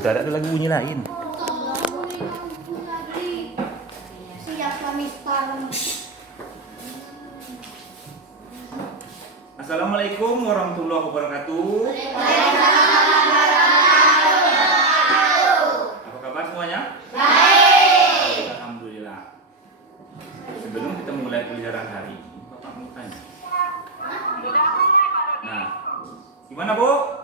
Udah ada lagu bunyi lain. Siap kami sekarang. Assalamualaikum warahmatullahi wabarakatuh. Apa kabar semuanya? Baik. Alhamdulillah. Sebelum kita mulai pelajaran hari ini, Bapak mau tanya. Nah, gimana Bu?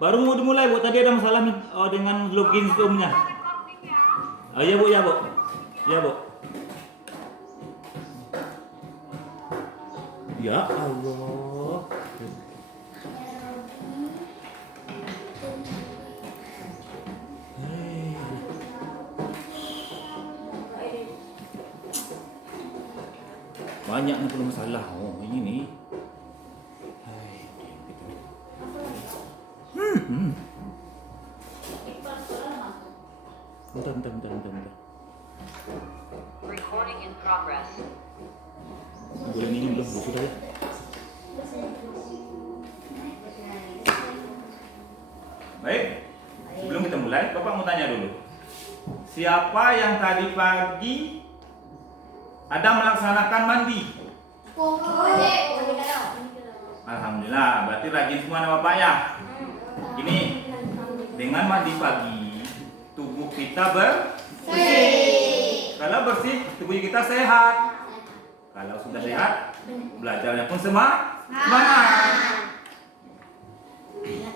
Baru mau dimulai Bu, tadi ada masalah dengan login Zoom-nya. Oh iya Bu, ya Bu. Ya Bu. Ya Allah. Banyak nih perlu masalah. Oh, ini nih. Bentar. Recording in progress. Boleh minum belum? Sudah ya. Baik. Sebelum kita mulai, Bapak mau tanya dulu. Siapa yang tadi pagi ada melaksanakan mandi? Alhamdulillah, berarti rajin semua nama Bapak ya. Ini dengan mandi pagi tubuh kita bersih. Kalau bersih, tubuh kita sehat. Kalau sudah sehat, belajarnya pun semangat.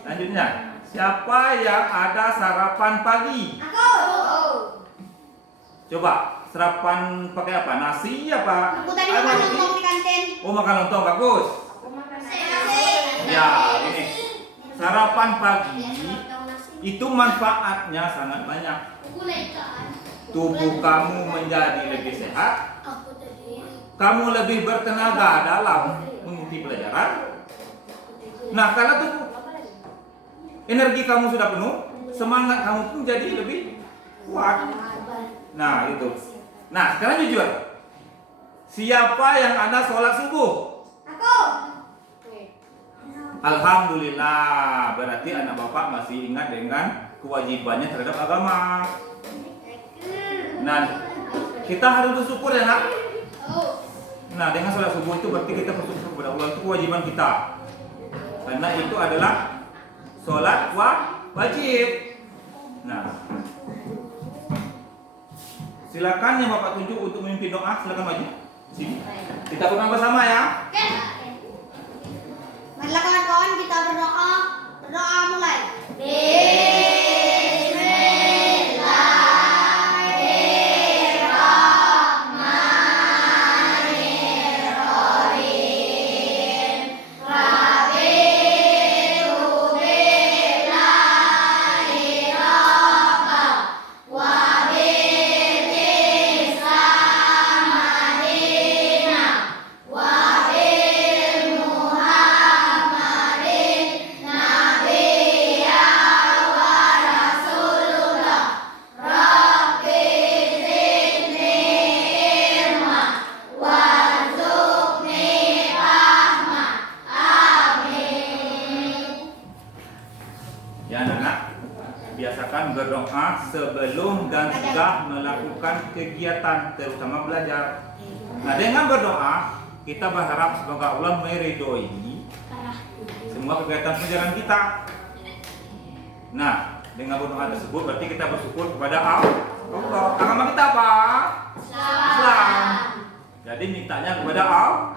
Lanjutnya, siapa yang ada sarapan pagi? Aku. Coba, sarapan pakai apa? Nasi apa? Aku tadi makan lontong di kantin. Oh, makan lontong, bagus. Ya, ini sarapan pagi itu manfaatnya sangat banyak. Tubuh kamu menjadi lebih sehat, kamu lebih bertenaga dalam mengikuti pelajaran. Nah, karena tubuh energi kamu sudah penuh, semangat kamu pun jadi lebih kuat. Nah, itu. Nah, sekarang jujur. Siapa yang ada sholat subuh? Aku. Alhamdulillah, berarti anak Bapak masih ingat dengan kewajibannya terhadap agama. Nah, kita harus bersyukur ya nak. Nah, dengan sholat subuh itu berarti kita bersyukur kepada Allah, itu kewajiban kita. Karena itu adalah sholat wajib. Nah, silakan yang Bapak tunjuk untuk memimpin doa, silakan maju. Sini. Kita berdoa bersama ya. Marilah kawan-kawan kita berdoa. Berdoa mulai. Ya anak-anak, biasakan berdoa sebelum dan sudah melakukan kegiatan, terutama belajar. Nah, dengan berdoa, kita berharap semoga Allah meridhoi semua kegiatan pelajaran kita. Nah, dengan berdoa tersebut berarti kita bersyukur kepada Allah. Agama kita apa? Islam. Jadi mintanya kepada Allah.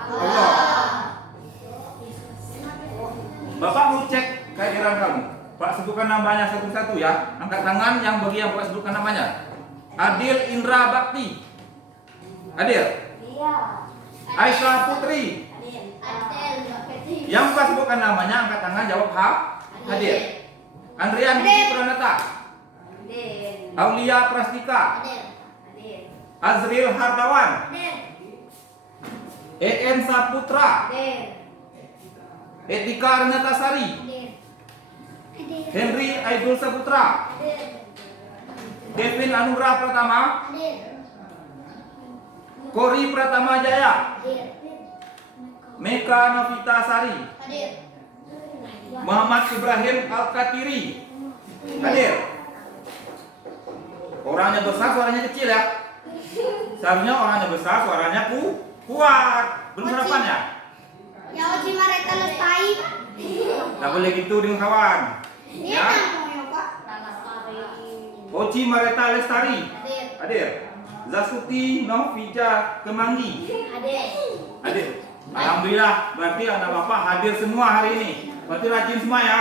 Bapak mau cek kehadiran kamu. Pak, sebutkan namanya satu-satu ya. Angkat tangan yang bagi yang Pak sebutkan namanya. Adil Indra Bakti. Adil. Iya. Aisyah Putri. Yang Pak sebutkan namanya angkat tangan jawab hadir. Andrian Pranata. Aulia Prastika. Azril Hartawan. EN Saputra. Etika Arnatasari. Henry Aidul Saputra. Kevin Anugrah Pratama. Kori Pratama Jaya. Meka Novita Sari. Muhammad Ibrahim Al-Katiri. Hadir. Orangnya besar, suaranya kecil ya. Seharusnya orangnya besar, suaranya kuat. Belum sarapan ya? Ya Oci Mareta Lestari. Tak boleh gitu dengan kawan. Ini Ya. namanya Pak. Oci Mareta Lestari. Hadir. Zasuti Novija Kemangi. Hadir. Alhamdulillah, berarti anak bapak hadir semua hari ini. Berarti rajin semua ya.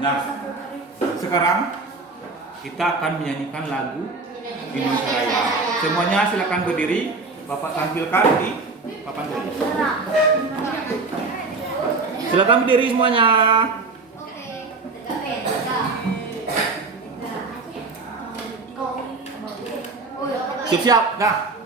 Nah, sekarang kita akan menyanyikan lagu Indonesia Raya. Semuanya silakan berdiri. Bapak tampilkan di papan tulis. Silakan berdiri semuanya. Siap-siap, dah.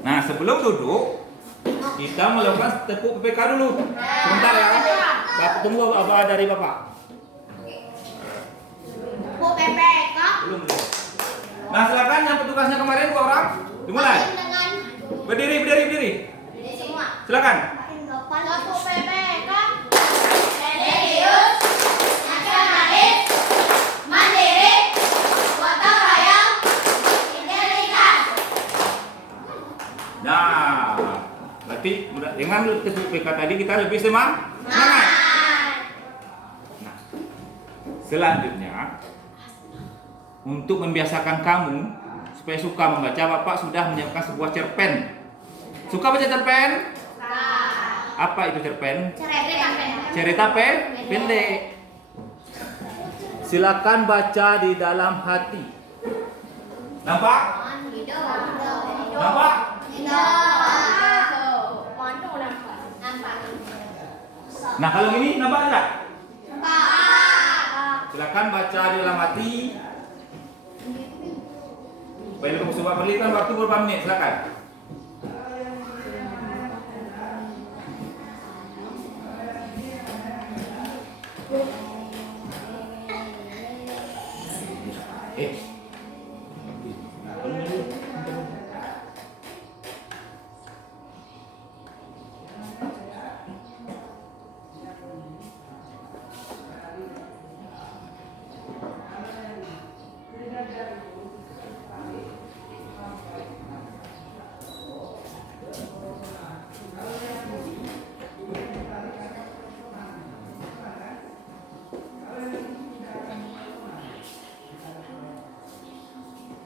Nah, sebelum duduk, kita melakukan tepuk PPK dulu. Sebentar ya. Bapak tunggu apa dari Bapak. Bu PPK. Belum. Nah, silakan yang petugasnya kemarin 2 orang. Dimulai. Dengan Berdiri. semua. Silakan. Bu PPK. Serius, nasionalis, mandiri, gotong royong, integritas. Nah, berarti dengan tepuk PPK tadi kita lebih semangat. Nah, selanjutnya untuk membiasakan kamu supaya suka membaca, Bapak sudah menyiapkan sebuah cerpen. Suka baca cerpen? Apa itu cerpen? Cerita pendek. Silakan baca di dalam hati. Nampak? Nampak? Nah, kalau gini nampak enggak? Silakan baca di dalam hati. Baik, kamu coba perlihatkan waktu berapa menit, silakan.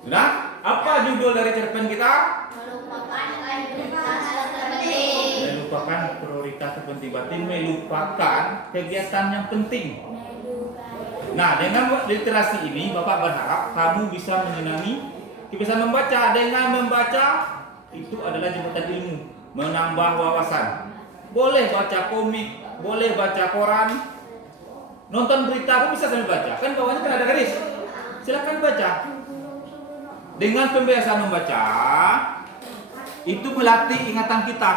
Sudah? Apa judul dari cerpen kita? Melupakan prioritas terpenting. Berarti melupakan kegiatan yang penting. Nah, dengan literasi ini Bapak berharap kamu bisa membaca. Dengan membaca itu adalah jembatan ilmu, menambah wawasan. Boleh baca komik, boleh baca koran, nonton berita pun bisa sambil baca. Kan bawahnya kan ada garis. Silakan baca. Dengan pembiasaan membaca, itu melatih ingatan kita.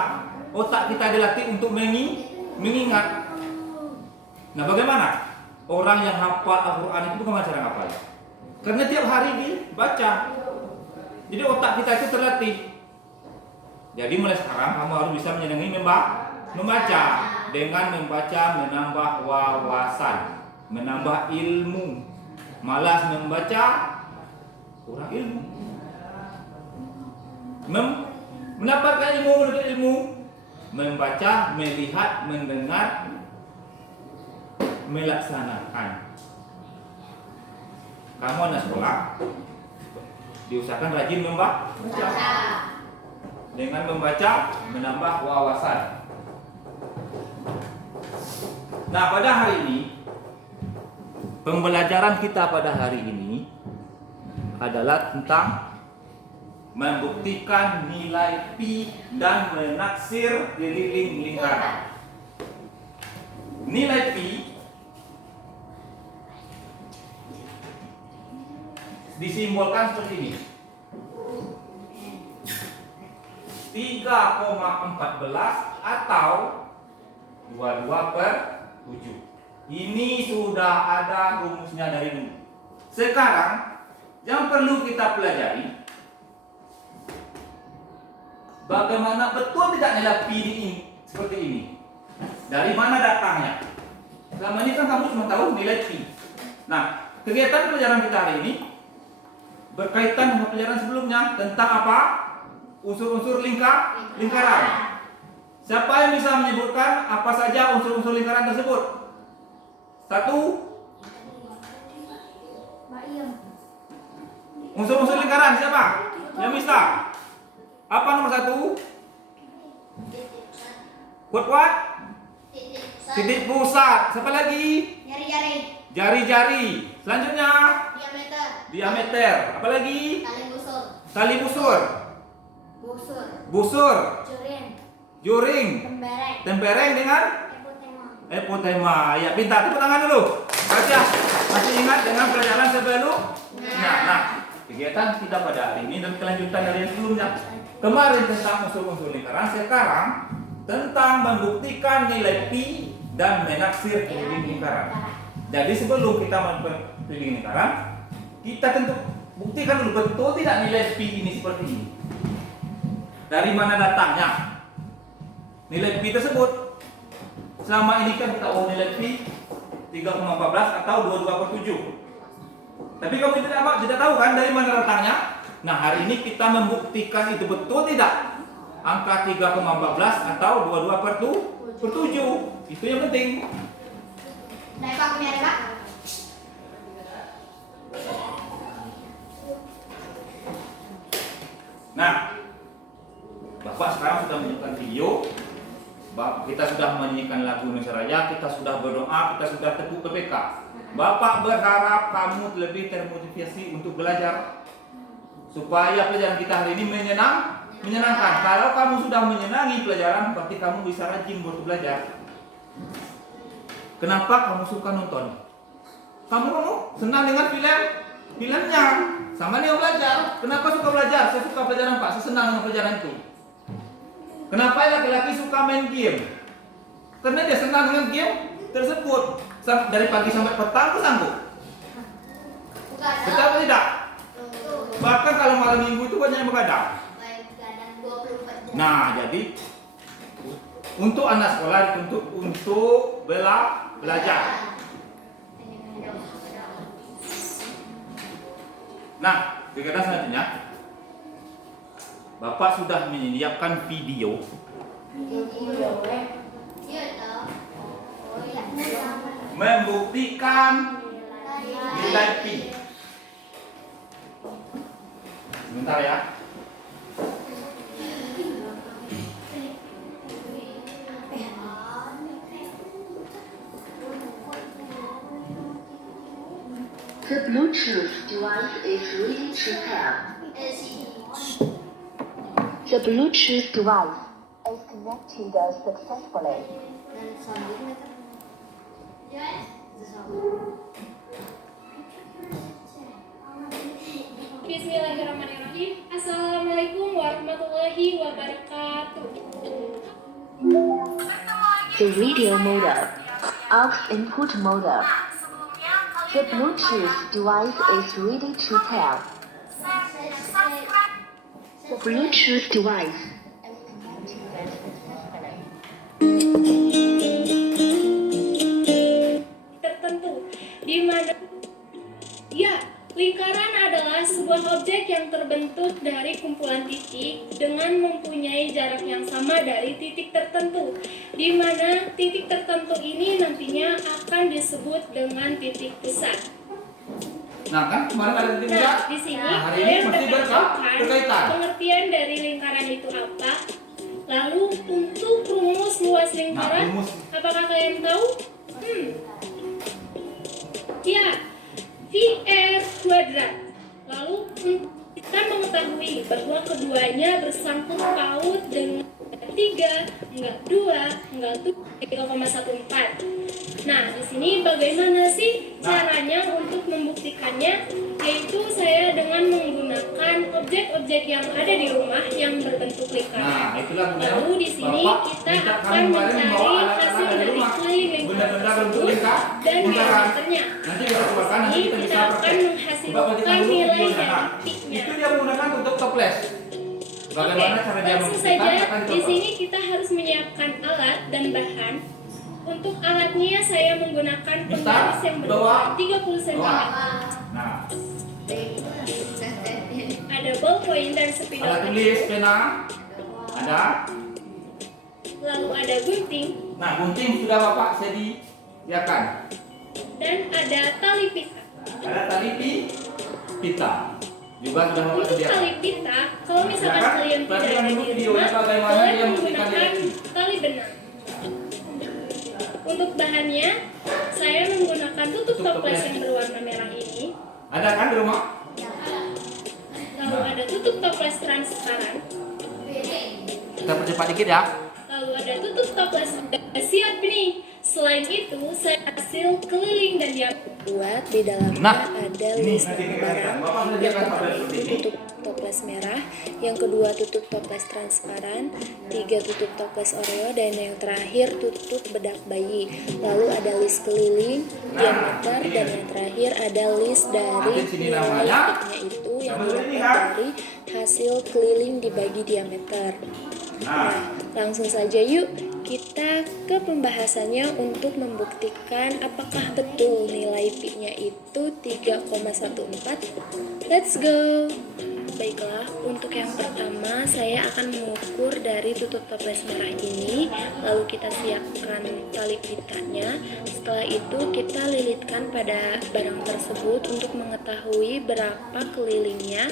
Otak kita dilatih untuk mengingat. Nah, bagaimana? Orang yang hafal Al-Quran itu bukan cara hafal. Karena tiap hari dibaca. Jadi otak kita itu terlatih. Jadi mulai sekarang kamu harus bisa menyenangi membaca. Dengan membaca menambah wawasan, menambah ilmu. Malas membaca, kurang ilmu. Mendapatkan ilmu, menuntut ilmu. Membaca, melihat, mendengar, melaksanakan. Kamu anak sekolah, diusahakan rajin membaca. Dengan membaca menambah wawasan. Nah, pada hari ini pembelajaran kita pada hari ini adalah tentang membuktikan nilai pi dan menaksir keliling lingkaran. Nilai pi disimbolkan seperti ini. 3,14 atau 22/7. Ini sudah ada rumusnya dari dulu. Sekarang yang perlu kita pelajari, bagaimana betul tidak nilai pi ini seperti ini. Dari mana datangnya? Selama ini kan kamu cuma tahu nilai pi. Nah, kegiatan pelajaran kita hari ini berkaitan dengan pelajaran sebelumnya tentang apa? Unsur-unsur lingkaran. Siapa yang bisa menyebutkan apa saja unsur-unsur lingkaran tersebut? 1. Unsur-unsur lingkaran siapa? Yang bisa? Apa nomor 1? Kuat-kuat? Titik pusat. Siapa lagi? Jari-jari. Jari-jari. Selanjutnya Diameter. diameter. Apa lagi? Tali busur. Tali busur. Busur. Busur. Juring. Juring. Tembereng. Tempereng dengan Epotema. epotema. Ya, pintar. Tepuk tangan dulu. Baca. Masih ingat dengan pelajaran sebelumnya? Nah, kegiatan kita pada hari ini dan kelanjutan dari yang sebelumnya. Kemarin tentang unsur-unsur lingkaran, sekarang tentang membuktikan nilai pi dan menaksir keliling lingkaran. Jadi sebelum kita keliling lingkaran, kita tentu buktikan dulu betul tidak nilai pi ini seperti ini. Dari mana datangnya nilai pi tersebut? Selama ini kan kita nilai pi 3,14 atau 22/7. Tapi kamu tidak tahu kan dari mana datangnya? Nah, hari ini kita membuktikan itu betul tidak? Angka 3,14 atau 22/7. Itu yang penting. Dari Pak, punya ada Pak? Nah, Bapak sekarang sudah menunjukkan video. Kita sudah menyanyikan lagu Indonesia Raya, kita sudah berdoa, kita sudah tepuk PPK. Bapak berharap kamu lebih termotivasi untuk belajar supaya pelajaran kita hari ini menyenangkan. Kalau kamu sudah menyenangi pelajaran, berarti kamu bisa rajin buat belajar. Kenapa kamu suka nonton? Kamu senang dengan filmnya, sama dengan belajar. Kenapa suka belajar? Saya suka pelajaran Pak, saya senang dengan pelajaran itu. Kenapa laki-laki suka main game? Karena dia senang dengan game tersebut. Dari pagi sampai petang itu sanggup. Betul atau tidak? Bahkan kalau malam minggu itu banyak yang begadang. Nah, jadi untuk anak sekolah untuk belajar. Nah, kegiatan selanjutnya, Bapak sudah menyiapkan video. Membuktikan nilai pi. Sebentar ya. The Bluetooth device is ready to pair. The Bluetooth device is connected successfully. Dan selanjutnya Bismillahirrahmanirrahim. Assalamualaikum warahmatullahi wabarakatuh. The radio modem, aux input modem. The Bluetooth device is ready to pair. The Bluetooth device is connected successfully. Tertentu di mana lingkaran adalah sebuah objek yang terbentuk dari kumpulan titik dengan mempunyai jarak yang sama dari titik tertentu, di mana titik tertentu ini nantinya akan disebut dengan titik pusat. Nah kan kemarin ada titik Nah, pusat. di sini Nah, hari ini kalian masih berdasarkan berkaitan. pengertian dari lingkaran itu apa. Lalu untuk rumus luas lingkaran, Nah, rumus. apakah kalian tahu? Ya, VR kuadrat. Lalu kita mengetahui bahwa keduanya bersangkut paut dengan 3, enggak 2, enggak 3,14. Nah, di sini bagaimana sih caranya untuk membuktikannya? Yaitu saya dengan menggunakan objek-objek yang ada di rumah yang berbentuk lingkaran. Nah, itulah gunanya. Lalu di sini Bapak kita minta akan kamu kemarin mencari membawa alat-alat hasil dari dari rumah. keliling lingkaran Benda-benda bentuk tersebut lingkar, dan lingkaran. diameternya. Nanti kita keluarkan, nanti Ini kita bisa kita akan praktek. Bapak kita menghasilkan dulu nilai videonya. Nah, dari titiknya. itu dia menggunakan tutup toples. Bagaimana cara dia langsung membuktikan? saja Akan di dicontoh. sini kita harus menyiapkan alat dan bahan. Untuk alatnya saya menggunakan penggaris yang Bawah. berberat 30 cm. Nah, Ada ballpoint dan spidol alat tulis, pena, ada. lalu ada gunting Nah, gunting sudah Bapak sediakan. dan ada tali pita. Ada tali pita. Juga sudah Bapak Untuk sediakan. tali pita, kalau misalkan Silakan, kalian tidak perhatikan ada dulu di videonya rumah, bagaimana kalian dia membuktikan menggunakan nilai. tali benang. Untuk bahannya, saya menggunakan tutup toples yang berwarna merah ini. Ada kan di rumah? Lalu ada tutup toples transparan. Kita percepat dikit ya. Lalu ada tutup toples. Siap nih. Selain itu, saya hasil keliling dan dia buat di dalamnya Nah, ada ini list nanti barang. kelihatan. Bapak Yang sediakan pertama tabel seperti itu ini. tutup toples merah, yang kedua tutup toples transparan, 3 tutup toples Oreo, dan yang terakhir tutup bedak bayi. Lalu ada list keliling, diameter, dan yang terakhir ada list dari Di sini nilai namanya. peaknya itu yang Nomor ini, didapat kan? dari hasil keliling dibagi diameter. Nah, Langsung saja yuk kita ke pembahasannya untuk membuktikan apakah betul nilai pi-nya itu 3,14. Let's go. Baiklah, untuk yang pertama saya akan mengukur dari tutup toples merah ini, lalu kita siapkan tali pitanya. Setelah itu kita lilitkan pada barang tersebut untuk mengetahui berapa kelilingnya.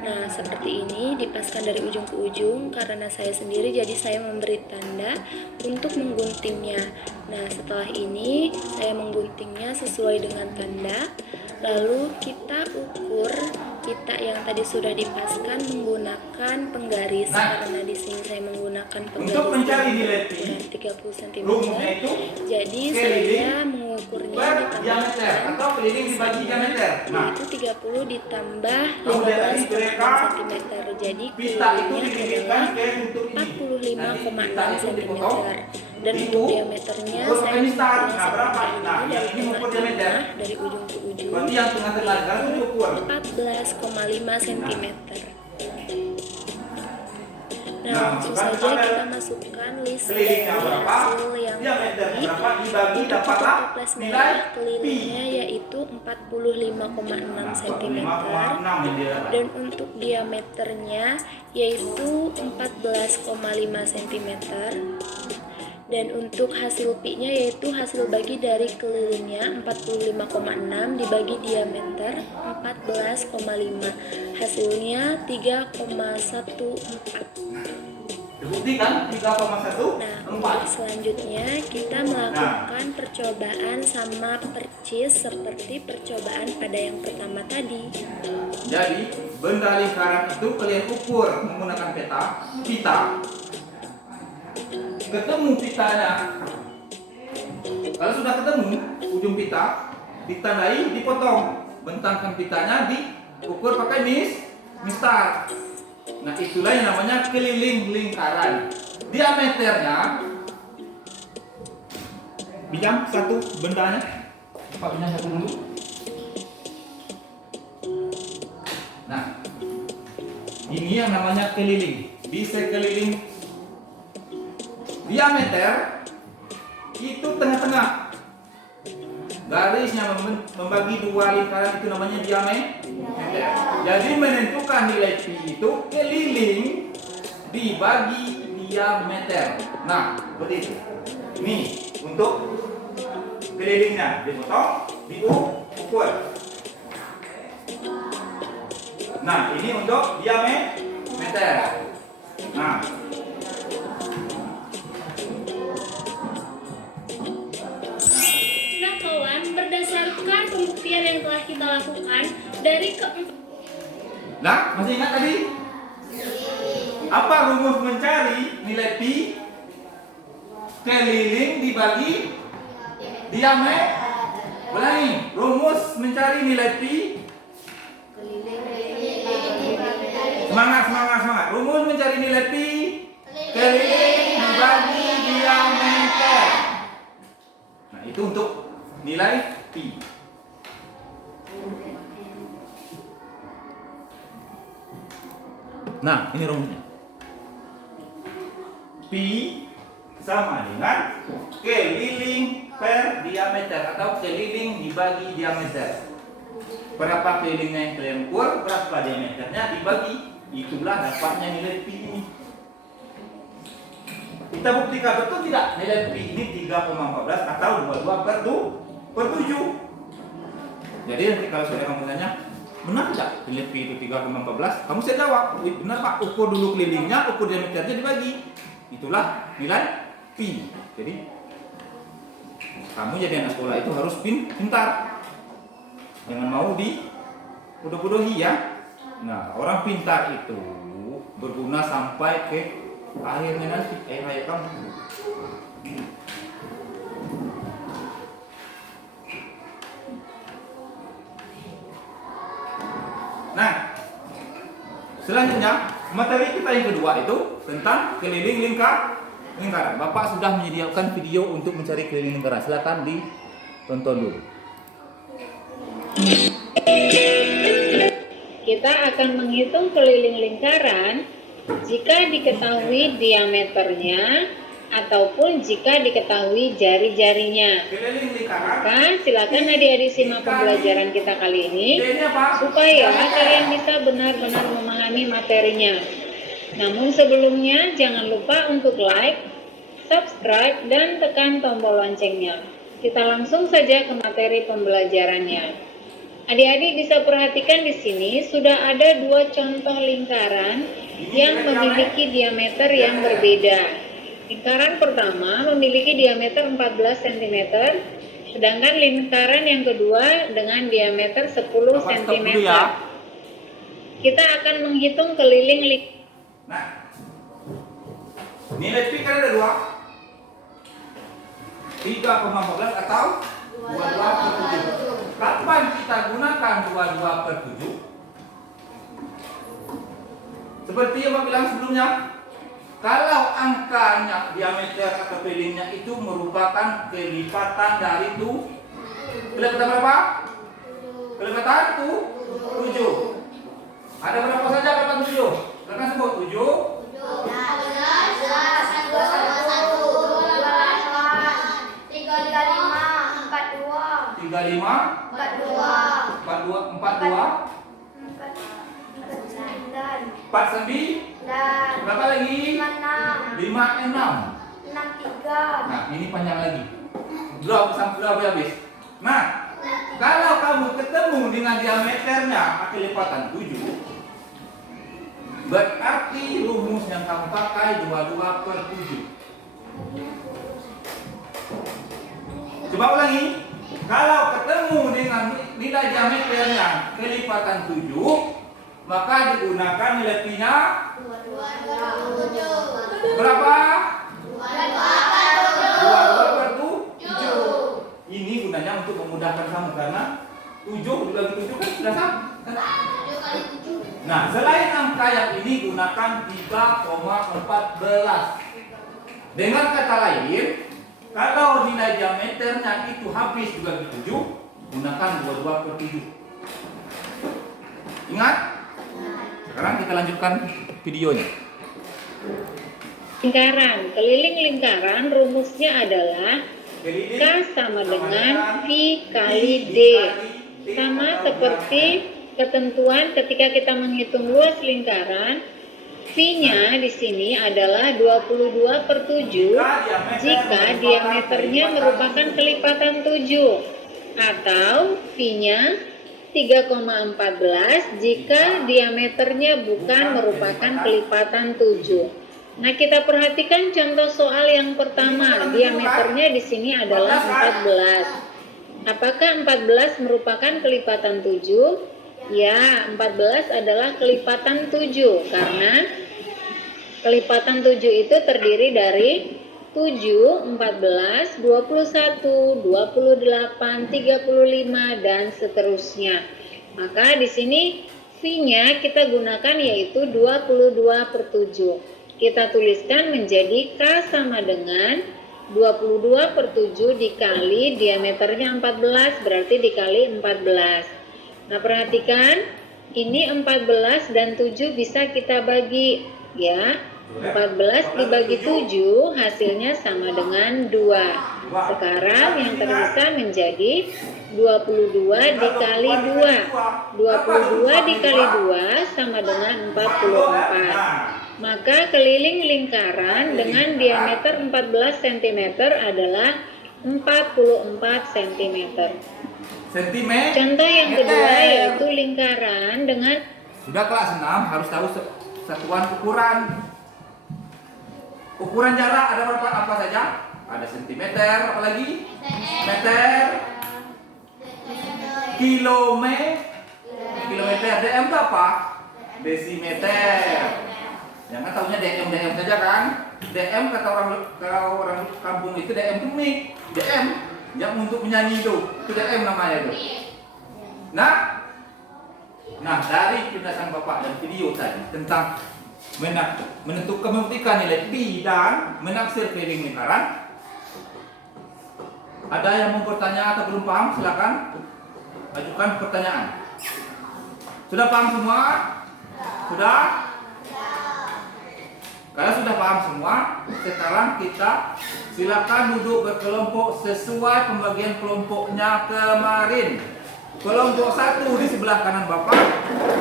Nah, seperti ini dipaskan dari ujung ke ujung karena saya sendiri, jadi saya memberi tanda untuk mengguntingnya. Nah, setelah ini saya mengguntingnya sesuai dengan tanda. Lalu kita ukur pita yang tadi sudah dipaskan menggunakan penggaris, karena di sini saya menggunakan penggaris untuk mencari nilai pi, ukuran 30 cm. rumusnya itu Jadi keliling saya mengukurnya per diameter ditambahkan atau keliling dibagi diameter. Nah, itu 30 ditambah Kamu lihat tadi 15,6 mereka, cm. Jadi pita itu kelilingnya didirikan adalah ke tutup ini. Nanti pita 45,6 itu cm. dipotong. Dan Itu untuk diameternya ukur saya instan. mengukurnya Nah, berapa? seperti Nah, ini yang dari ini mengukur tengah-tengah, diameter. dari ujung ke ujung. Berarti yang tengah-tengah sekarang itu diukur. 14,5 cm. Nah, Nah, langsung masukkan saja tabel. kita masukkan list dari Kelilingnya berapa? hasil yang Diameter tadi. berapa? Dibagi Untuk dapatlah toples nilai merah pi. kelilingnya yaitu 45,6 cm. 45,6 yang dia dapat. Dan untuk diameternya yaitu 14,5 cm. Dan untuk hasil pi-nya yaitu hasil bagi dari kelilingnya 45,6 dibagi diameter 14,5. Hasilnya 3,14. Dibuktikan 3,1 Nah, 4. selanjutnya kita melakukan percobaan sama percis seperti percobaan pada yang pertama tadi. Jadi benda lingkaran itu kalian ukur menggunakan pita. Ketemu pitanya. Kalau sudah ketemu ujung pita, ditandai, dipotong. Bentangkan pitanya, diukur pakai mistar. Nah, itulah yang namanya keliling lingkaran. Diameternya pinjam satu bendanya. Pak pinjam satu dulu. Nah, ini yang namanya keliling. Bisa keliling. Diameter itu tengah-tengah. Garisnya membagi dua lingkaran itu namanya diameter. Jadi menentukan nilai pi itu keliling dibagi diameter. Nah, seperti itu. Nih, untuk kelilingnya dipotong, diukur. Nah, ini untuk diameter. Nah, Berdasarkan pembuktian yang telah kita lakukan dari nah, masih ingat tadi? Apa rumus mencari nilai pi? Keliling dibagi diameter. Ulangi, rumus mencari nilai pi. Semangat. Rumus mencari nilai pi. Keliling dibagi diameter. Nah, itu untuk nilai pi. Nah, ini rumusnya. Pi sama dengan keliling per diameter atau keliling dibagi diameter. Berapa kelilingnya yang kalian ukur, berapa diameternya dibagi, itulah dapatnya nilai pi ini. Kita buktikan betul tidak nilai pi ini 3,14 atau 22/7. Jadi nanti kalau saudara kamu tanya, benar tidak nilai pi itu 3,14? Kamu saya jawab, benar Pak, ukur dulu kelilingnya, ukur diameternya dibagi. Itulah nilai pi. Jadi kamu jadi anak sekolah itu harus pintar. Jangan mau bodoh-bodohi ya. Nah, orang pintar itu berguna sampai ke akhirnya nanti hayat kamu. Nah, selanjutnya materi kita yang kedua itu tentang keliling lingkaran. Bapak sudah menyediakan video untuk mencari keliling lingkaran. Silakan ditonton dulu. Kita akan menghitung keliling lingkaran jika diketahui diameternya ataupun jika diketahui jari-jarinya. Keliling lingkaran. Maka silakan adik-adik simak pembelajaran kita kali ini supaya kalian bisa benar-benar memahami materinya. Namun sebelumnya jangan lupa untuk like, subscribe, dan tekan tombol loncengnya. Kita langsung saja ke materi pembelajarannya. Adik-adik bisa perhatikan di sini sudah ada dua contoh lingkaran yang memiliki diameter yang berbeda. Lingkaran pertama memiliki diameter 14 cm, sedangkan lingkaran yang kedua dengan diameter 10 cm. Kita akan menghitung keliling lingkaran. Nah, nilai pi kan ada dua, 3,14 atau 22/7. Kapan kita gunakan 22/7? Seperti yang Bapak bilang sebelumnya, kalau angkanya diameter atau kelilingnya itu merupakan kelipatan dari itu, kelipatan berapa? Kelipatan 7. Ada berapa saja kelipatan 7? Silakan sebut 7. 35 42 berapa lagi? 56. Nah, ini panjang lagi. Drop sampai habis. Nah, kalau kamu ketemu dengan diameternya kelipatan 7, berarti rumus yang kamu pakai 22/7. Coba ulangi. Kalau ketemu dengan nilai diameternya kelipatan 7, maka digunakan nilai pi-nya berapa? 22/7. Ini gunanya untuk memudahkan kamu karena 7 dibagi 7 kan sudah sama. Nah, selain angka yang ini gunakan 3,14. Dengan kata lain, kalau nilai diameternya itu habis dibagi 7, gunakan 22/7. Ingat? Sekarang kita lanjutkan videonya. Lingkaran, keliling lingkaran rumusnya adalah K sama dengan V kali D. Sama seperti ketentuan ketika kita menghitung luas lingkaran, V-nya di sini adalah 22/7 jika diameternya merupakan kelipatan 7 atau V-nya 3,14 jika diameternya bukan merupakan kelipatan 7. Nah, kita perhatikan contoh soal yang pertama. Diameternya di sini adalah 14. Apakah 14 merupakan kelipatan 7? Ya, 14 adalah kelipatan 7 karena kelipatan 7 itu terdiri dari 7, 14, 21, 28, 35 dan seterusnya. Maka di sini V-nya kita gunakan yaitu 22/7. Kita tuliskan menjadi K sama dengan 22/7 dikali diameternya 14 berarti dikali 14. Nah, perhatikan ini 14 dan 7 bisa kita bagi ya. 14 dibagi 7 hasilnya sama dengan 2. Sekarang yang tersisa menjadi 22 dikali 2. 22 dikali 2 sama dengan 44. Maka keliling lingkaran dengan diameter 14 cm adalah 44 cm. Contoh yang kedua yaitu lingkaran dengan sudah kelas 6 harus tahu satuan ukuran. Ukuran jarak ada berapa apa saja? Ada sentimeter, apalagi? Meter, kilometer, dm itu apa? Desimeter. Jangan tahunya dm saja kan? Dm kata orang kampung itu dm itu mik, dm yang untuk menyanyi itu dm namanya itu. Nah dari penjelasan Bapak dan video tadi tentang menentukan membuktikan nilai pi dan menaksir keliling lingkaran. Ada yang mau bertanya atau belum paham? Silakan ajukan pertanyaan. Sudah paham semua? Sudah? Kalau sudah paham semua, sekarang kita silakan duduk berkelompok sesuai pembagian kelompoknya kemarin. Kelompok 1 di sebelah kanan Bapak,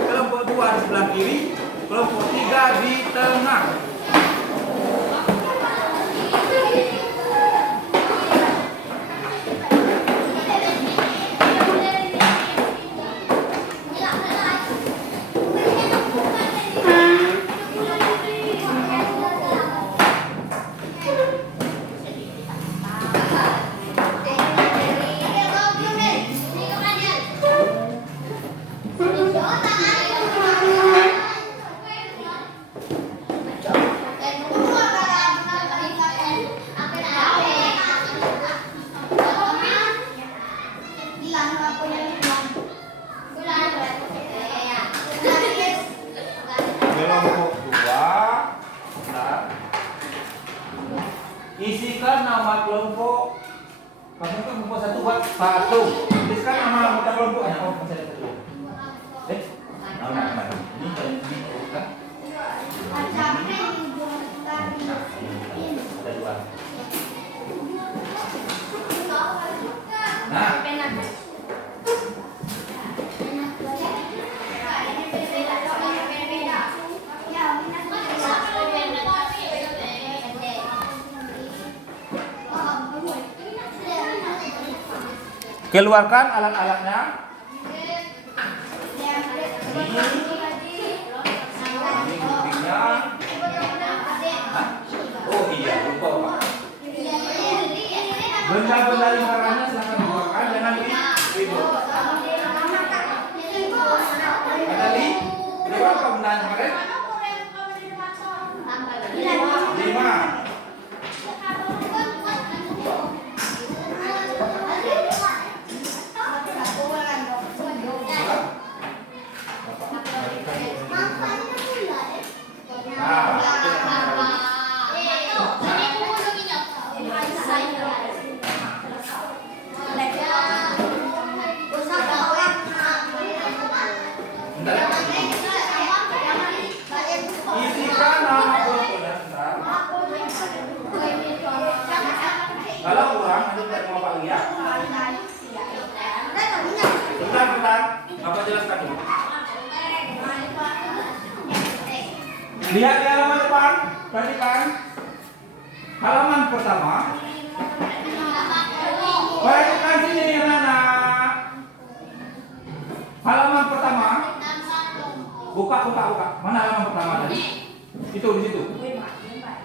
kelompok 2 di sebelah kiri, kelompok 3 di tengah. Kelompok 2, isikan nama kelompok. Kamu kan kelompok 1 buat 1. Tuliskan nama anggota kelompoknya. Oh, masih ada satu. Nama. Ini kalau ini kan. Ada 2. Nah, keluarkan alat-alatnya. Ini guntingnya. Oh iya, lupa Pak. Benda-benda lingkarannya silahkan keluarkan. Jangan Bapak jelaskan dulu. Lihat di halaman depan, perhatikan. Halaman pertama. Perhatikan sini anak-anak. Halaman pertama. Buka. Mana halaman pertama tadi? Itu di situ.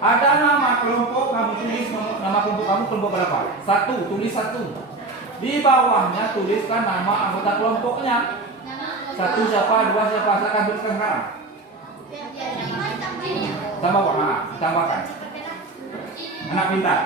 Ada nama kelompok, kamu tulis nama kelompok kamu kelompok berapa? 1, tulis 1. Di bawahnya tuliskan nama anggota kelompoknya. 1 siapa, 2 siapa, silakan tuliskan sekarang. Tambahkan. Anak pintar.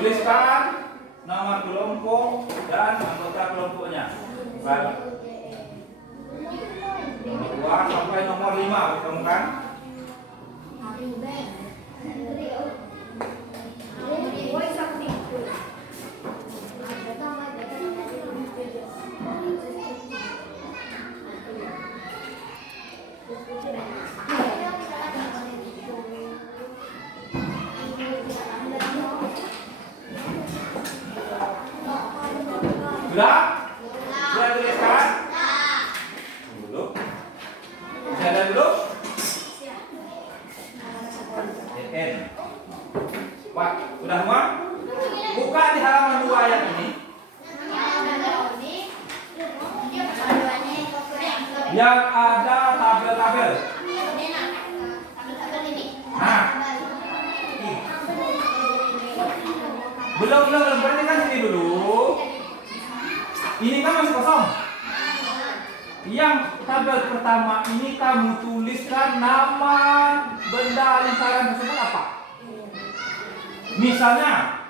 Tuliskan nama kelompok dan anggota kelompoknya. Baik. Nomor 2 sampai nomor 5 ditemukan. Sudah? Sudah tuliskan? Dulu. Ada dulu? N. Pak, sudah semua? Buka di halaman 2 ayat ini. Yang ada tabel-tabel. Nah. Belum. Perhatikan sini dulu. Ini kan masih kosong. Yang tabel pertama ini kamu tuliskan nama benda lingkaran tersebut apa? Misalnya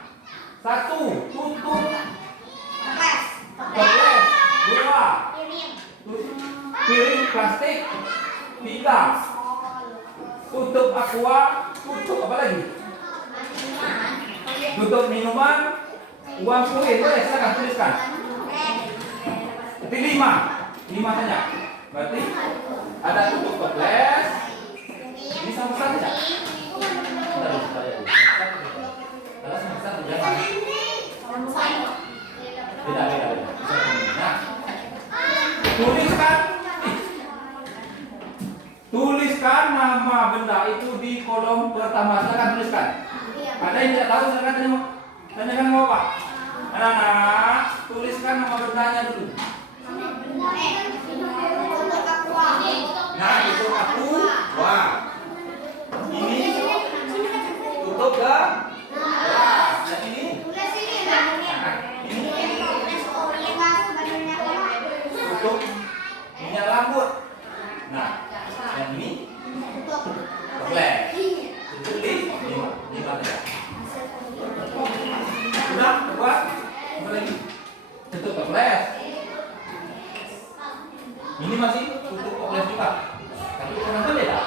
1 tutup toples, 2 piring plastik, 3 tutup aqua, tutup apa lagi? Tutup minuman, uang kulit. Boleh silakan tuliskan. Berarti 5 saja. Berarti ada tutup toples. Ini sama saja. Beda. Nah, tuliskan nama benda itu di kolom pertama. Silakan tuliskan. Ada yang tidak tahu silakan tanyakan mau Pak. Anak-anak, tuliskan nama bendanya dulu. Nah, itu aku. Wah. Ini tutup ke. Dan ini. Tutup minyak rambut. Nah, yang ini toples. Itu di 5 saja. Sudah, buat. Apa lagi? Tutup toples. Ini masih tutup toples juga. Tapi ukurannya beda.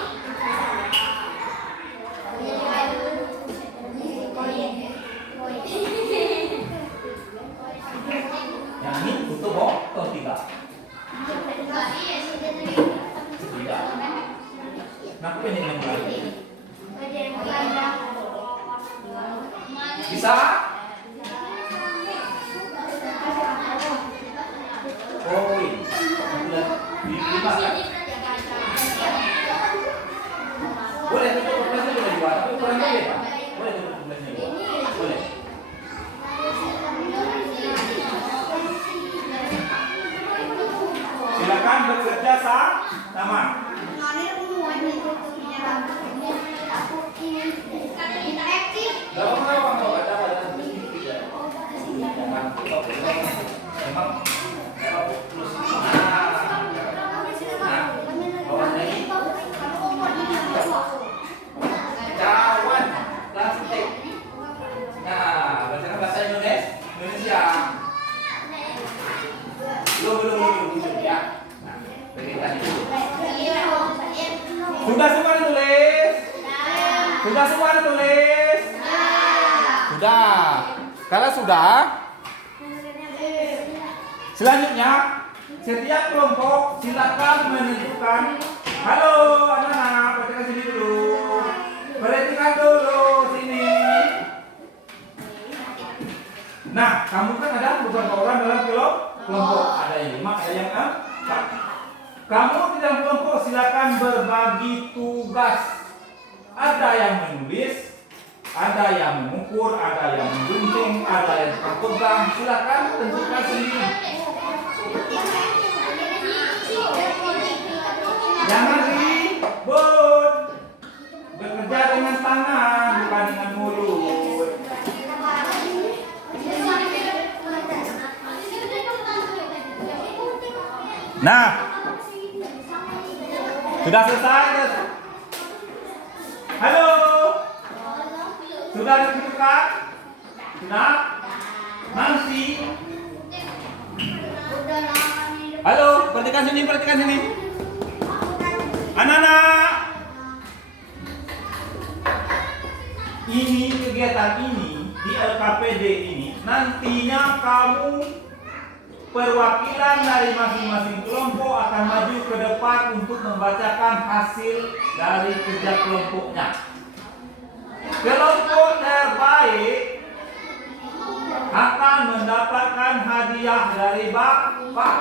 Yang ini tutup botol tidak. Tidak. Kenapa ini yang lagi? Bisa? Oh ini. Boleh tutup toplesnya boleh juga, tapi ukurannya beda. Boleh tutup toplesnya juga. Boleh. Silakan bekerja sama. Cawan plastik. Nah, bahasa Indonesia. ya. Nah, berikan itu. Sudah semua ditulis? Sudah semua ditulis? Sudah. Kalau sudah, selanjutnya setiap kelompok silakan menentukan. Halo anak-anak, perhatikan sini dulu. Perhatikan dulu sini. Nah, kamu kan ada beberapa orang dalam kelompok. Ada yang 5, ada yang 4. Kamu di dalam kelompok silakan berbagi tugas. Ada yang menulis, ada yang mengukur, ada yang menggunting, ada yang pegang. Silakan tentukan sendiri. Jangan ribut. Bekerja dengan tangan, bukan dengan mulut. Nah, sudah selesai. Halo, sudah ditentukan? Sudah? Nanti. Halo, perhatikan sini, perhatikan sini. Anak-anak, ini kegiatan ini di LKPD ini nantinya kamu perwakilan dari masing-masing kelompok akan maju ke depan untuk membacakan hasil dari kerja kelompoknya. Kelompok terbaik akan mendapatkan hadiah dari Bapak.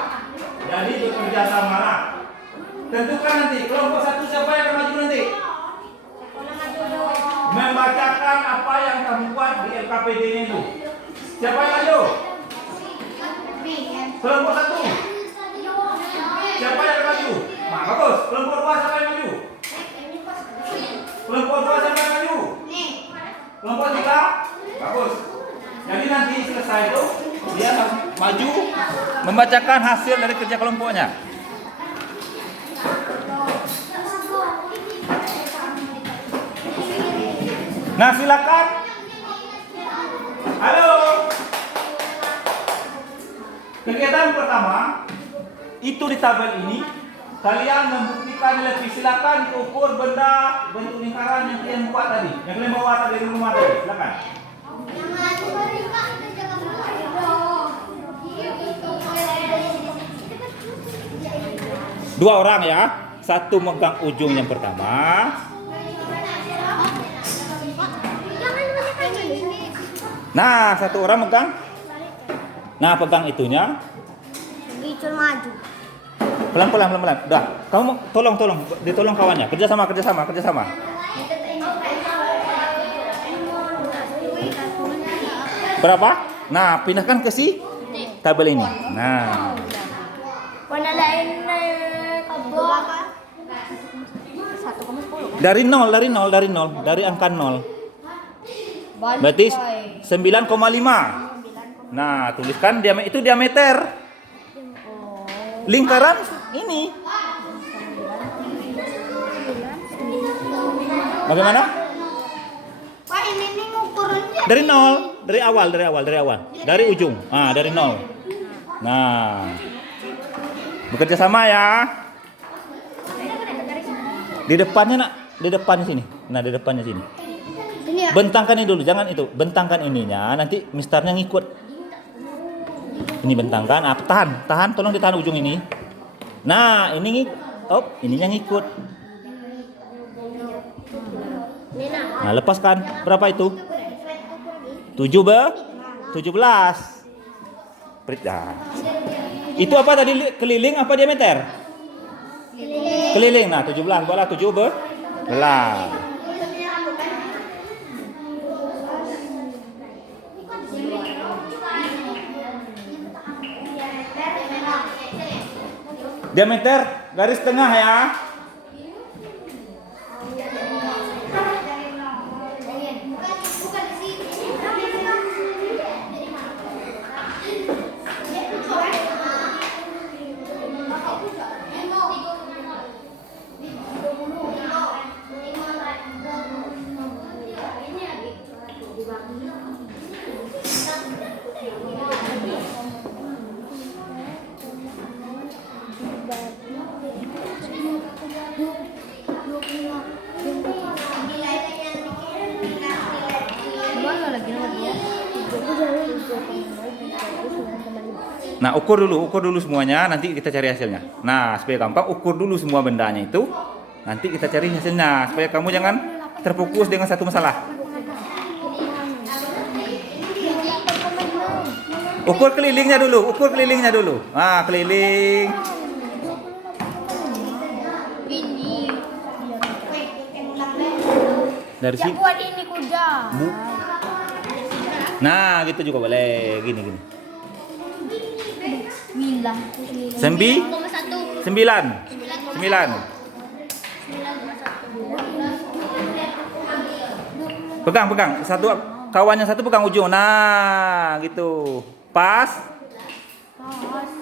Jadi bekerja samalah. Tentukan nanti kelompok 1 siapa yang akan maju nanti? Membacakan apa yang kamu buat di LKPD itu. Siapa yang maju? Kelompok 1. Siapa yang akan maju? Nah, bagus. Kelompok 2 siapa yang maju? Kelompok 2 siapa yang maju? Kelompok 3. Bagus. Jadi nanti selesai itu dia maju membacakan hasil dari kerja kelompoknya. Nah, silakan. Halo. Kegiatan pertama itu di tabel ini kalian membuktikan lebih. Silakan diukur benda bentuk lingkaran yang kalian buat tadi, yang kalian bawa tadi dari rumah tadi. Silakan. Dua orang ya, satu megang ujung yang pertama. Nah, satu orang megang. Nah, pegang itunya. Gicul maju. Pelan-pelan. Udah, kamu tolong, ditolong kawannya. Kerjasama. Berapa? Nah, pindahkan ke si tabel ini. Nah. Warna lain berapa? 1,10. Dari nol, dari angka 0. Berarti 9,5. Nah, tuliskan itu diameter lingkaran ini. Bagaimana? Pak, ini ngukurnya Dari nol, dari awal, dari ujung. Nah, dari 0. Nah, bekerja sama ya. Di depannya nak, di depannya sini. Nah, di depannya sini. ini ya. Bentangkan ini dulu, jangan itu. Bentangkan ininya, nanti misternya ngikut. Ini bentangkan, tahan, tolong ditahan ujung ini. Nah, ini ininya ngikut. Nah, lepaskan. Berapa itu? 17. Nah. Itu apa tadi, keliling apa diameter? Keliling. Nah, 17. Buatlah 17. Diameter garis tengah ya. Nah, ukur dulu semuanya, nanti kita cari hasilnya. Nah, supaya gampang, ukur dulu semua bendanya itu, nanti kita cari hasilnya. Supaya kamu jangan terfokus dengan satu masalah. Ukur kelilingnya dulu. Nah, keliling. Dari sini. Buat ini kuda. Nah, gitu juga boleh. Gini. Bilang. 9. Pegang. Satu kawan yang satu pegang ujung. Nah, gitu. Pas.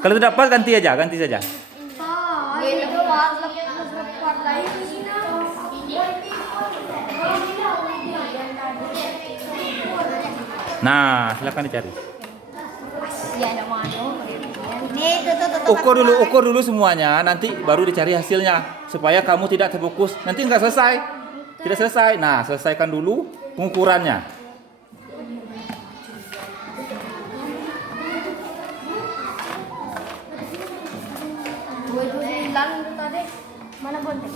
Kalau tidak pas ganti saja. Nah, silakan dicari. Ukur dulu semuanya, nanti baru dicari hasilnya supaya kamu tidak terfokus. Nanti nggak selesai. Tidak selesai. Nah, selesaikan dulu pengukurannya. Mana bontek?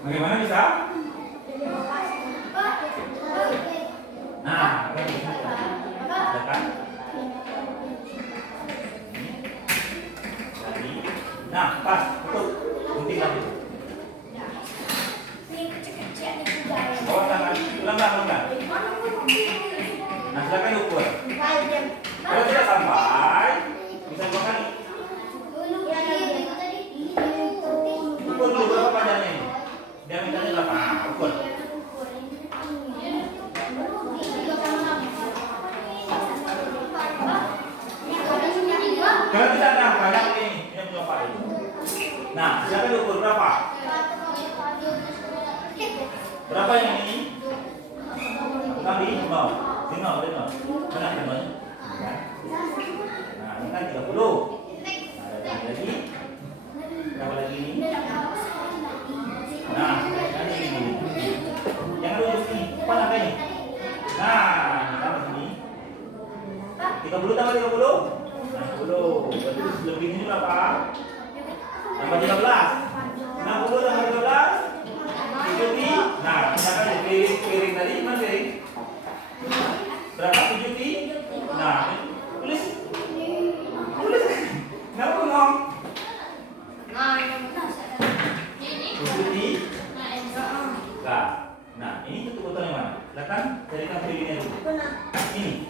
Bagaimana bisa? Nah, kan? Nah, pas, betul. Gunting lagi. Bawa tangan, ulang. Nah, silakan ukur. Kalau tidak sampai, bisa makan. Ukur dulu berapa panjangnya ini? Diameternya berapa? Ukur. Kalau tidak ada banyak ini yang berapa ini? Nah, silakan ukur berapa? Berapa yang ini? Kali 5. Benar kan? Nah, ini kan 30. Nah, ada lagi. Berapa lagi ini? Nah, ini. Jangan lurus ini. Mana ini? Nah, tambah sini. 30 tambah 30. 60. Berarti lebih ini berapa? Tambah 13. 60 tambah 13. 70. Nah, misalkan piring tadi mana piring? Berapa 70? Nah, tulis. Nggak ngomong. 70. Nah, ini tutup botol yang mana? Silakan carikan piringnya dulu. Ini.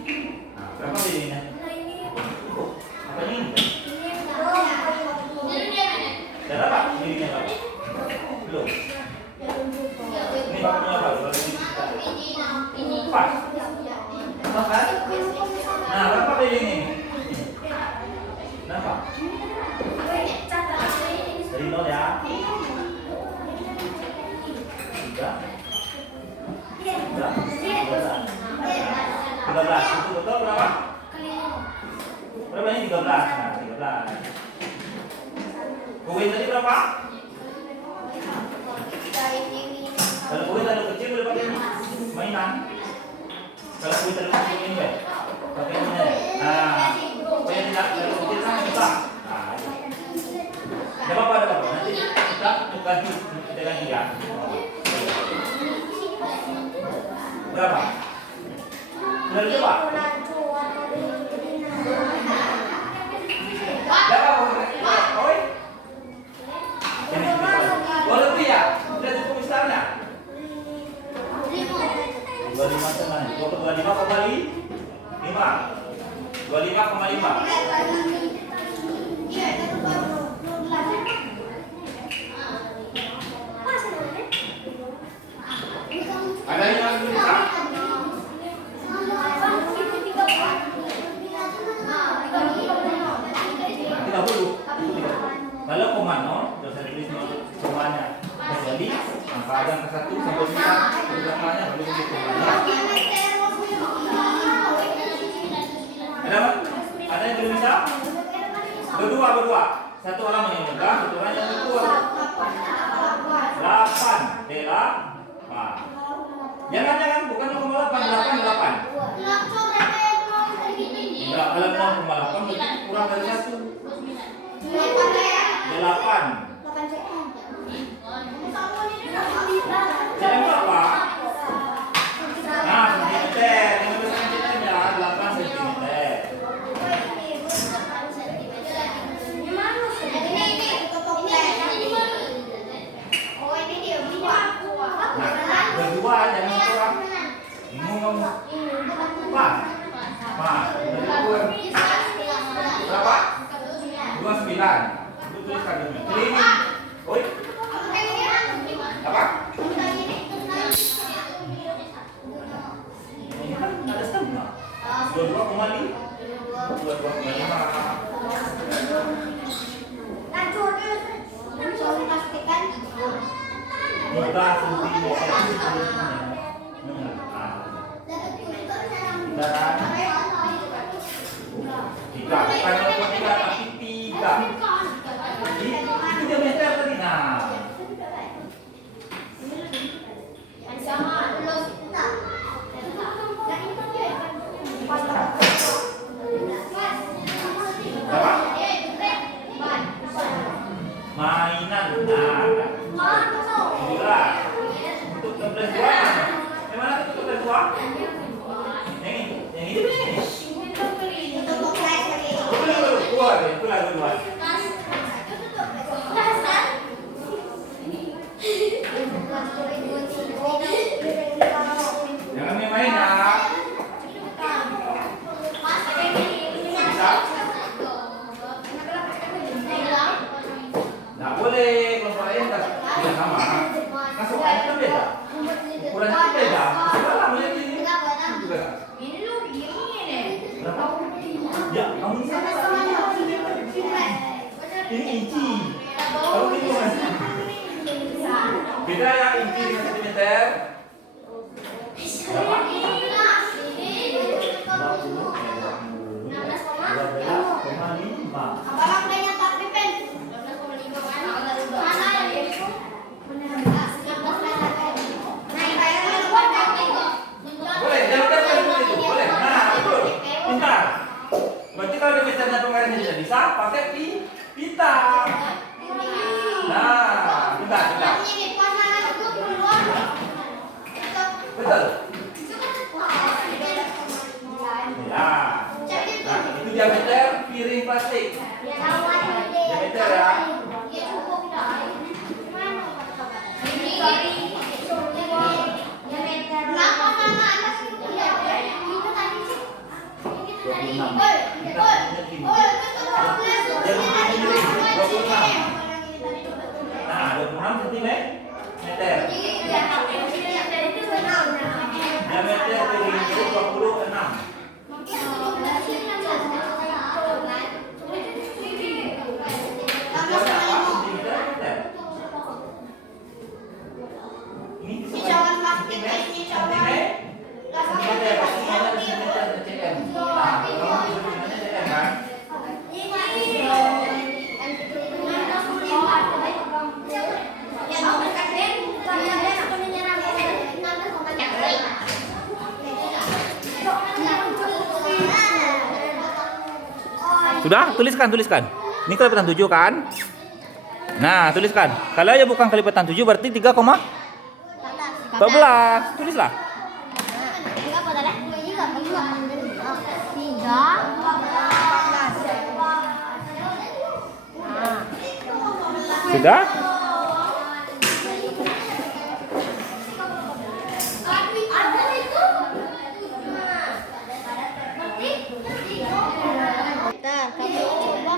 Nah, berapa piringnya? Apa ini? Ada apa? Piringnya berapa? Belum. Ini bapaknya apa? Pas. Pas kan? Nah, berapa piring ini? Berapa? Dari 0 ya. 13. Itu betul berapa? Berapa ini 13? Nah, 13. Koin tadi berapa? Kalau koin terlalu kecil boleh pakai ini mainan. Kalau koin terlalu kecil ini pakai ini. Nah, koin tidak terlalu kecil kan bisa. Nah, tidak apa-apa. Nanti kita tukar dengan dia. Berapa? Sudah coba? Berapa? Oi? Oh, lebih ya? Sudah cukup besarnya? 25 setengah. 25 kembali 5. 25,5. dahulu. Kalau koma 0, sudah saya tulis komanya. Kecuali angka ada angka 1 sampai 9 di belakangnya baru tulis komanya. Ada yang belum bisa? Berdua. Satu orang yang memegang, satu orang yang mengukur. 8, 8. Jangan, bukan 0,8, 8. Enggak, kalau 0,8 berarti kurang dari 1. 8. Cm berapa? Nah, sentimeter. 15 cm ya, 8 cm. Nah, berdua jangan satu orang. Bingung kamu. Pas. Berapa? 29. Lu tuliskan dulu. Keliling. Oi. Apa? Ini kan ada setengah. 22,5. 22,5. Mudah tiga, bukan 23 tapi 3. Itu diameter tadi. Nah, berapa? Mainan. Nah, inilah untuk toples 2. Yang mana untuk toples 2? Yang ini. Keluar, itulah keluar. Jangan main-main ya. Bisa? Nggak boleh, kelompok lain tidak sama. Kan soalnya kan beda. Ukurannya kan beda. Coba melihat ini. Juga. Berapa? Ya, kamu ini sama. Ini inci. Kalau ini beda ya, inci dengan sentimeter. Berapa? 12,5. Boleh, jangan tekan itu. Boleh. Nah, betul. Pintar. Berarti kalau dimeternya pengaruhnya tidak bisa, pakai pita. Nah, pintar. Betul. Ya. Nah, itu diameter piring plastik. Diameter ya. Nah, 26 cm. Diameter piring itu 26. Sudah? Tuliskan. Ini kelipatan 7 kan? Nah, tuliskan. Kalau ya bukan kelipatan 7 berarti 3,14. Tulislah. Sudah?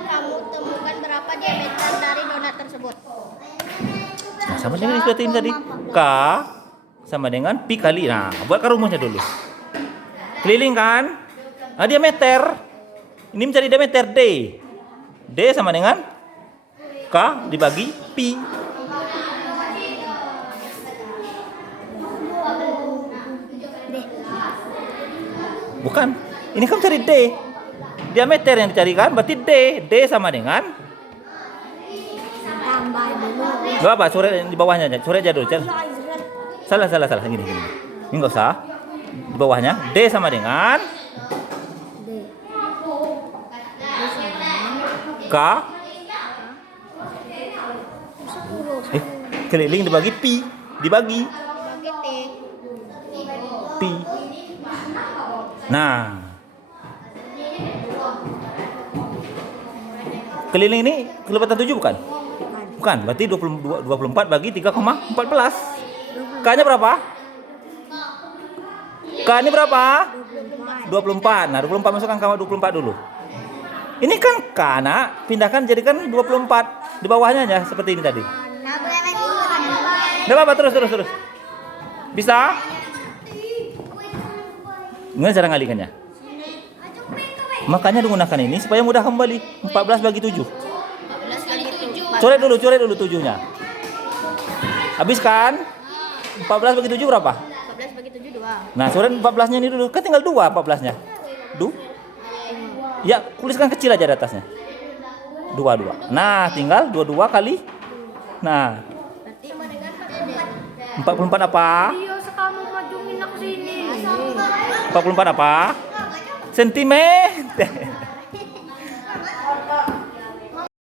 Kamu temukan berapa diameter dari donat tersebut? Sama dengan seperti ini tadi. K sama dengan pi kali. Nah, buatkan rumusnya dulu. Keliling kan? Nah, diameter. Ini mencari diameter D. D sama dengan K dibagi pi. Bukan. Ini kan cari D. Diameter yang dicarikan berarti D. D sama dengan Tambah dulu. berapa? Coret di bawahnya aja. Coret aja dulu. Salah. Gini. Ini enggak usah. Di bawahnya D sama dengan K keliling dibagi pi. Dibagi pi. Nah, keliling ini kelipatan 7 bukan? Bukan, berarti 24 bagi 3,14. K-nya berapa? K ini berapa? 24. Nah, 24 masukkan K 24 dulu. Ini kan K, nak. Pindahkan jadikan 24. Di bawahnya aja seperti ini tadi. Nggak apa-apa, terus. Bisa? Gimana cara ngalikannya? Makanya digunakan ini supaya mudah kembali. 14 bagi 7. Coret dulu 7-nya. Habis kan? 14 bagi 7 berapa? 14 bagi 7 2. Nah, coret 14-nya ini dulu. Kan tinggal 2 14-nya. Ya, tuliskan kecil aja di atasnya. 22. Nah, tinggal 22 kali. Nah. 44 apa? Iya, sekarang majuin aku sini. 44 apa? Sentimeter.